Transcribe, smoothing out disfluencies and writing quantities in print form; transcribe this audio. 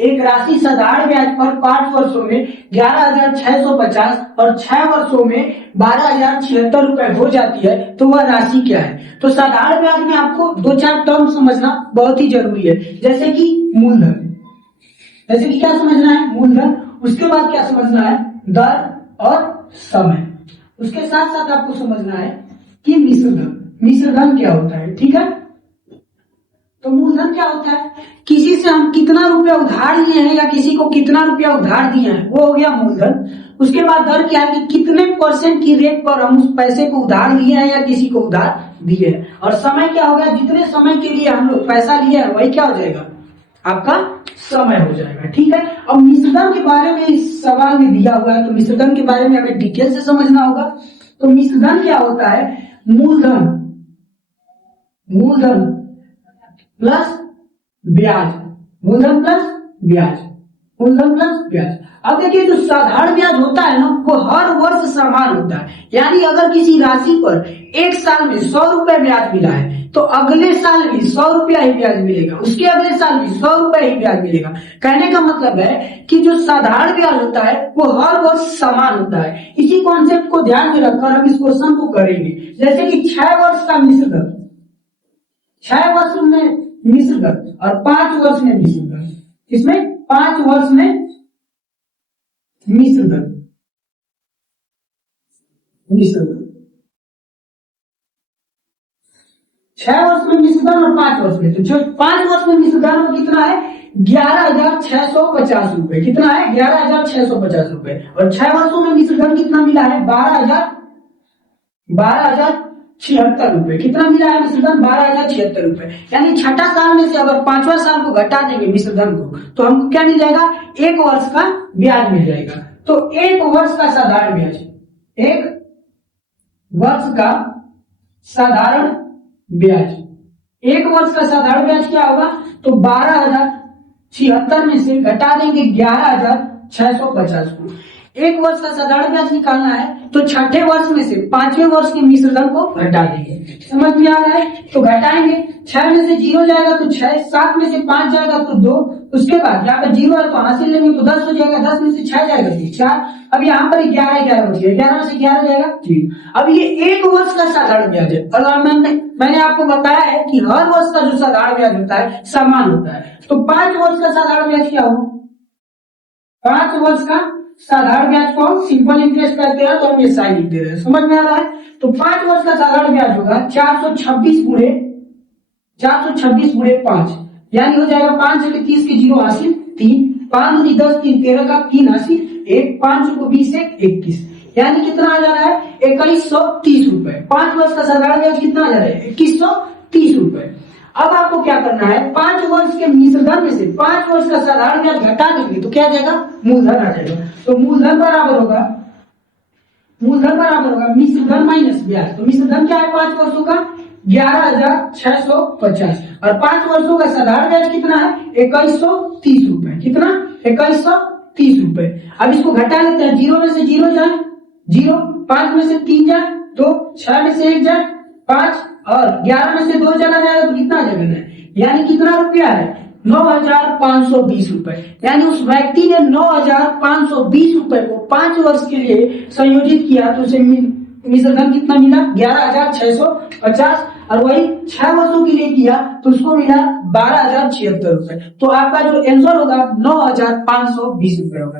एक राशि साधारण ब्याज पर 5 वर्षों में 11,650 और 6 वर्षों में 12,076 रुपए हो जाती है तो वह राशि क्या है। तो साधारण ब्याज में आपको 2-4 टर्म समझना बहुत ही जरूरी है, जैसे कि मूलधन, जैसे कि क्या समझना है, मूलधन। उसके बाद क्या समझना है, दर और समय। उसके साथ साथ आपको समझना है कि मिश्रधन, मिश्रधन क्या होता है, ठीक है। तो मूलधन क्या होता है, किसी से हम कितना रुपया उधार लिए हैं या किसी को कितना रुपया उधार दिए हैं, वो हो गया मूलधन। उसके बाद दर क्या है कि कितने % की रेट पर हम उस पैसे को उधार लिए हैं या किसी को उधार दिए हैं। और समय क्या होगा, जितने समय के लिए हम लोग पैसा लिए हैं वही क्या हो जाएगा, आपका समय हो जाएगा, ठीक है। अब मिश्रधन के बारे में इस सवाल में दिया हुआ है, तो मिश्रधन के बारे में हमें डिटेल से समझना होगा। तो मिश्रधन क्या होता है, मूलधन, मूलधन प्लस ब्याज, मूलधन प्लस ब्याज, मूलधन प्लस ब्याज। अब देखिए जो साधारण ब्याज होता है ना, वो हर वर्ष समान होता है। यानी अगर किसी राशि पर एक साल में 100 रुपए ब्याज मिला है तो अगले साल भी 100 रुपया ही ब्याज मिलेगा, उसके अगले साल भी 100 रुपया ही ब्याज मिलेगा। कहने का मतलब है कि जो साधारण ब्याज होता है वो हर वर्ष समान होता है। इसी कॉन्सेप्ट को ध्यान में रखकर हम इस क्वेश्चन को करेंगे। जैसे कि 6 वर्ष का मिश्रधन, 6 वर्ष में मिश्रधन और 5 वर्ष में मिश्रधन, इसमें 5 वर्ष में मिश्रधन, मिश्रधन 6 वर्ष में मिश्रधन और 5 वर्ष में, तो जो 5 वर्ष में मिश्रधन वो कितना है, 11,650 रुपए, कितना है 11,650 रुपए। और 6 वर्षों में मिश्रधन कितना मिला है, 12,076 रुपए, कितना मिला है मिश्रधन, 12,076 रुपए। यानी छठा साल में से अगर 5वां साल को घटा देंगे मिश्रधन को तो हमको क्या मिल जाएगा, 1 वर्ष का ब्याज मिल जाएगा। तो 1 वर्ष का साधारण ब्याज, 1 वर्ष का साधारण ब्याज, 1 वर्ष का साधारण ब्याज क्या होगा, तो 12,076 में से घटा देंगे 11,650 को। 1 वर्ष का साधारण ब्याज निकालना है तो छठे वर्ष में से 5वें वर्ष के मिश्रधन को घटा देंगे। समझ में आ रहा है, तो घटाएंगे, 6 में से 0 जाएगा तो 6, 7 में से 5 जाएगा तो 2, उसके बाद यहाँ पर 0 है तो हासिल लेंगे तो 10 हो जाएगा, 10 में से 6 जाएगा तो 4, अब यहाँ पर 11 हो जाएगा, 11 में से 11 जाएगा 3। अब ये 1 वर्ष का साधारण ब्याज है। और मैंने आपको बताया है कि हर वर्ष का जो साधारण ब्याज होता है समान होता है। तो 5 वर्ष का साधारण ब्याज क्या होगा, 5 वर्ष का साधारण ब्याज को सिंपल इंटरेस्ट करते हैं तो हम ये साइन लिख दे रहे हैं। समझ में आ रहा है, तो 5 वर्ष का साधारण ब्याज होगा 426 गुणे 5, यानी हो जाएगा 5 से 30 के 0 हासिल 3, 5 दूनी 10, 3 13 का 3 हासिल 1, 5 को 20 से 21, यानी कितना आ जा रहा है 2130 रुपए। 5 वर्ष का साधारण ब्याज कितना आ जा रहा है 2130 रुपए। अब आपको क्या करना है, 5 वर्ष के मिश्रधन में से 5 वर्ष का साधारण ब्याज घटा देंगे तो क्या आ जाएगा, मूलधन आ जाएगा। तो मूलधन बराबर होगा, मूलधन बराबर होगा मिश्रधन माइनस ब्याज। तो मिश्रधन क्या है 5 वर्षों का, 11,650 और 5 वर्षों का साधारण ब्याज कितना है 2130 रुपए, कितना 2130 रुपए। अब इसको घटा लेते हैं, 0 में से 0 जाए 0, 5 में से 3 जाए 2, 6 में से 1 जाए 5 और 11 में से 2 चला जाएगा तो कितना आ जाएगा, यानी कितना रुपया है 9,520 रुपए। यानी उस व्यक्ति ने 9,520 रुपए को 5 वर्ष के लिए संयोजित किया तो उसे मिश्रधन कितना मिला 11,650 और वही 6 वर्षों के लिए किया तो उसको मिला 12,076 रुपए। तो आपका जो आंसर होगा 9,520 रुपए होगा।